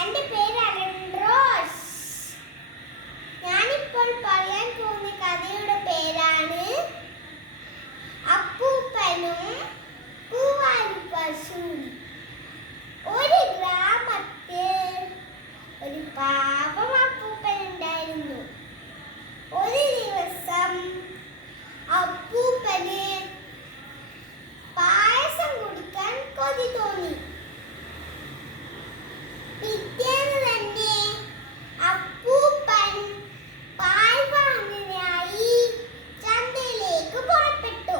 എൻ്റെ പേര് അലൻറോസ്. ഞാനിപ്പോൾ പറയാൻ പോകുന്ന കഥയുടെ പേരാണ് അപ്പൂപ്പനും പൂവാലി പശുവും. ഒരു ഗ്രാമത്തിൽ ഒരു പാവം അപ്പൂപ്പൻ ഉണ്ടായിരുന്നു. ഒരു ദിവസം അപ്പൂപ്പന് പായസം കുടിക്കാൻ കൊതി തോന്നി. പിറ്റേന്ന് തന്നെ അപ്പൂപ്പൻ പാൽ വാങ്ങാനായി ചന്തയിലേക്ക് പുറപ്പെട്ടു.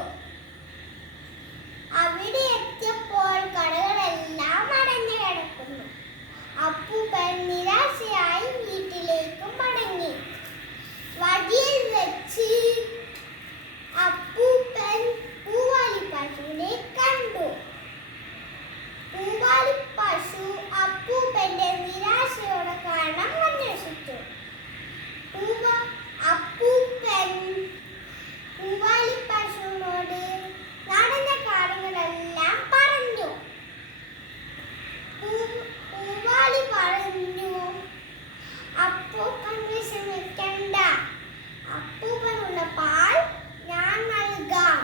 അവിടെ എത്തിയപ്പോൾ കടകളെല്ലാം അടഞ്ഞു കിടക്കുന്നു. അപ്പൂപ്പൻ നിരാശയായി വീട്ടിലേക്ക് മടങ്ങി. വഴിയിൽ വെച്ച് അപ്പൂപ്പൻ പൂവാലി പശുവിനെ കണ്ടു. പൂവാലി പശു അപ്പൂപ്പന്റെ നിരാശയോടെ കാരണം അന്വേഷിച്ചു. അപ്പൂപ്പൻ പൂവാലി പശുവിനോട് നടന്ന കാര്യങ്ങളെല്ലാം പറഞ്ഞു. പൂവാലി പറഞ്ഞു, അപ്പൂപ്പൻ വിഷമിക്കണ്ട, അപ്പൂപ്പനുള്ള പാൽ ഞാൻ നൽകാം.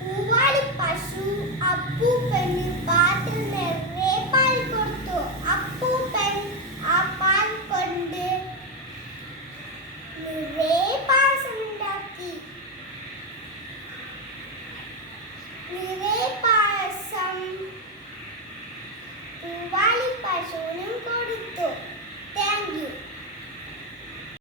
പൂവാലി പശു അപ്പൂപ്പന് പാത്രത്തിൽ നിറയെ പാൽ കൊടുത്തു. അപ്പൂപ്പൻ ആ പാൽ കൊണ്ട് നിറയെ